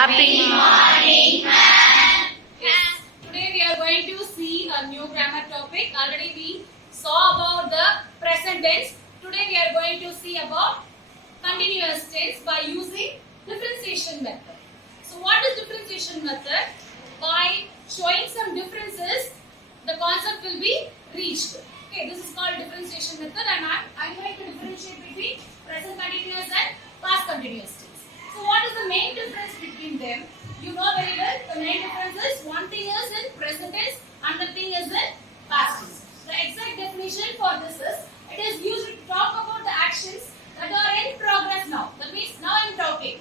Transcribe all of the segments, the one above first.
Happy morning, ma'am. Yes. Today we are going to see a new grammar topic. Already we saw about the present tense. Today we are going to see about continuous tense by using differentiation method. So what is differentiation method? By showing some differences, the concept will be reached. Okay, this is called differentiation method, and I'm going to differentiate between present continuous and past continuous tense. So what is the main difference between them? You know very well, the main difference is one thing is in present tense, another thing is in past tense. The exact definition for this is, it is used to talk about the actions that are in progress now. That means now I am talking.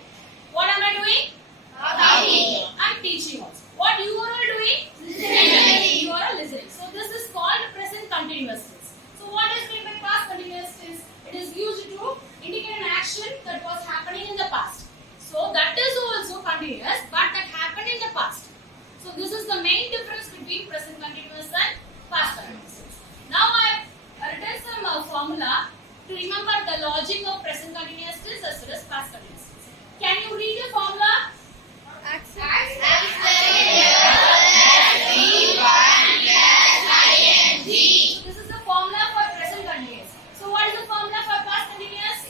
What am I doing? Talking. I am teaching also. What you are all doing? Listening. You are listening. So this is called present continuous tense. So what is meant by past continuous tense? It is used to indicate an action that was happening in the past. So that is also continuous, but that happened in the past. So this is the main difference between present continuous and past continuous tense. Now I have written some formula to remember the logic of present continuous tense as well as past continuous tense. Can you read the formula? So this is the formula for present continuous. So what is the formula for past continuous?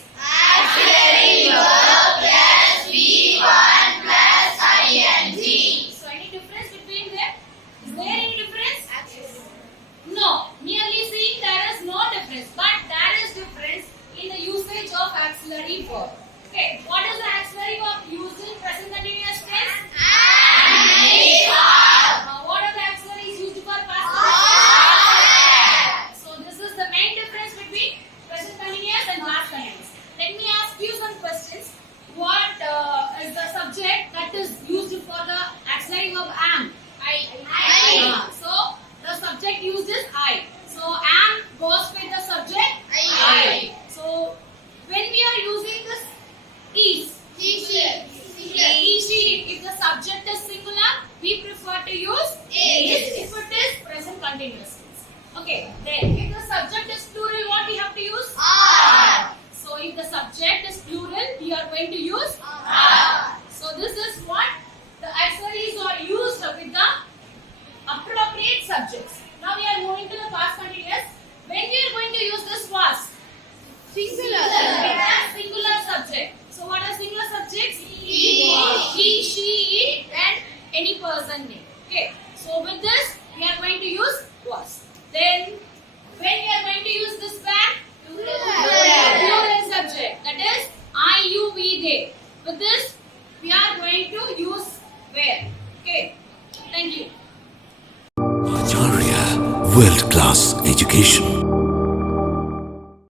So any difference between them? Is there any difference? No. Merely seeing there is no difference, but there is difference in the usage of auxiliary verb. Okay, what is the auxiliary verb used in present continuous tense? What are the auxiliaries used for past tense? So this is the main difference between present continuous and past continuous. Let me ask you some questions. What is the subject that is used for the auxiliary verb am? I. So the subject used is I. So am goes with the subject I. So when we are using this is, if the subject is singular, we prefer to use is. If it is present continuous tense. Okay. Then if the subject is plural, what we have to use? Are. So if the subject is plural, we are going to use are. So this is what the auxiliaries are used with the appropriate subjects. Now we are moving to the past continuous. When we are going to use this was? Singular. Singular subject. So what are singular subjects? He, she, it, and any person name. Okay. So with this, we are going to use was. Then when we are going to use this verb? Plural subject. That is I, you, we, they. With this, we are going to use where. Okay. Thank you. Acharya World Class Education.